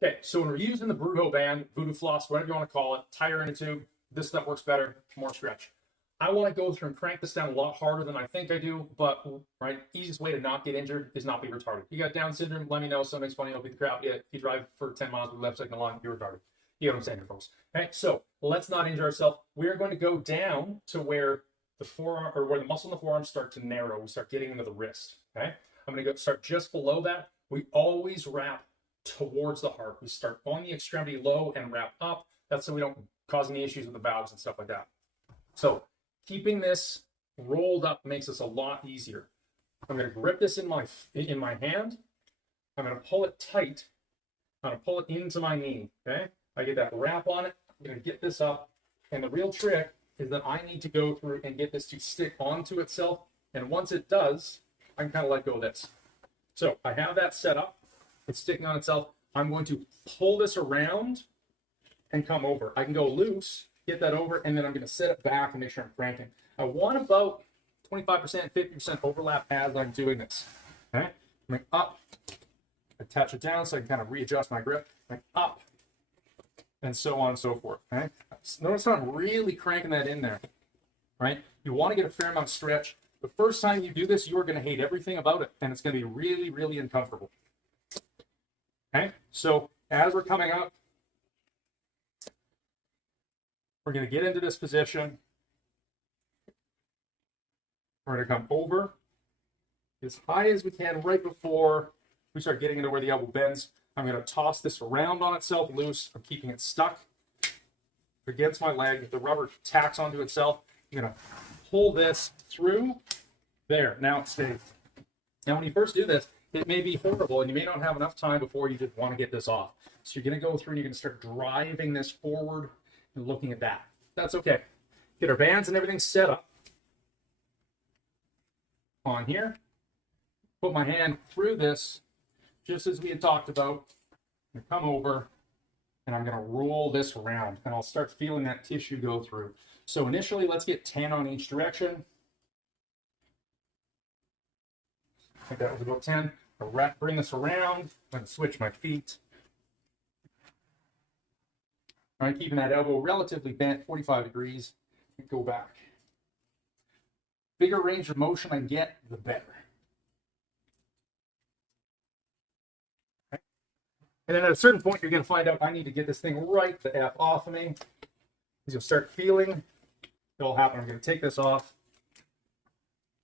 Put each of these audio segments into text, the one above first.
Okay, so when we're using the Brujo band, voodoo floss, whatever you want to call it, tire in a tube, this stuff works better, more stretch. I want to go through and crank this down a lot harder than I think I do, but right, easiest way to not get injured is not be retarded. You got Down syndrome, let me know. Something's funny, it'll be the crap. Yeah, you drive for 10 miles with the left side in the line, you're retarded. You know what I'm saying here, folks. Okay, so let's not injure ourselves. We're going to go down to where the forearm, or where the muscle in the forearm start to narrow. We start getting into the wrist. Okay, I'm going to go start just below that. We always wrap towards the heart. We start on the extremity low and wrap up. That's so we don't cause any issues with the valves and stuff like that. So keeping this rolled up makes this a lot easier. I'm going to grip this in my hand. I'm going to pull it tight. I'm going to pull it into my knee. Okay, I get that wrap on it. I'm going to get this up, and the real trick is that I need to go through and get this to stick onto itself. And once it does, I can kind of let go of this. So I have that set up. It's sticking on itself. I'm going to pull this around and come over. I can go loose, get that over, and then I'm going to set it back and make sure I'm cranking. I want about 25%, 50% overlap as I'm doing this. Okay, I'm going up, attach it down so I can kind of readjust my grip, like up, and so on and so forth. Okay, notice I'm really cranking that in there. Right, you want to get a fair amount of stretch. The first time you do this, you are going to hate everything about it, and it's going to be really, really uncomfortable. Okay, so as we're coming up, we're going to get into this position. We're going to come over as high as we can right before we start getting into where the elbow bends. I'm going to toss this around on itself loose. I'm keeping it stuck against my leg. If the rubber tacks onto itself, I'm going to pull this through. There, now it stays. Now when you first do this, it may be horrible and you may not have enough time before you just want to get this off. So you're going to go through and you're going to start driving this forward and looking at that. That's okay. Get our bands and everything set up on here. Put my hand through this just as we had talked about. And come over and I'm going to roll this around and I'll start feeling that tissue go through. So initially, let's get 10 on each direction. I think that was about 10. I'll bring this around. I'm going to switch my feet. All right, keeping that elbow relatively bent, 45 degrees. Go back. Bigger range of motion I get, the better. Okay. And then at a certain point, you're going to find out I need to get this thing right the F off of me. As you'll start feeling, it'll happen. I'm going to take this off.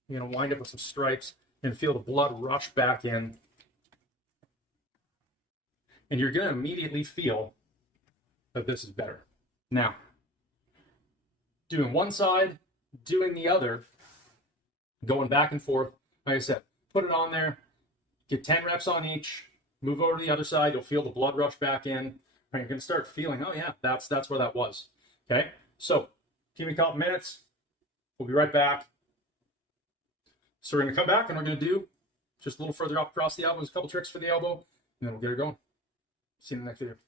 You're going to wind up with some stripes and feel the blood rush back in. And you're going to immediately feel that this is better. Now, doing one side, doing the other, going back and forth. Like I said, put it on there, get 10 reps on each, move over to the other side, you'll feel the blood rush back in. Right, you're going to start feeling, oh yeah, that's where that was. Okay, so give me a couple minutes. We'll be right back. So we're going to come back and we're going to do just a little further up across the elbows, a couple tricks for the elbow, and then we'll get it going. See you in the next video.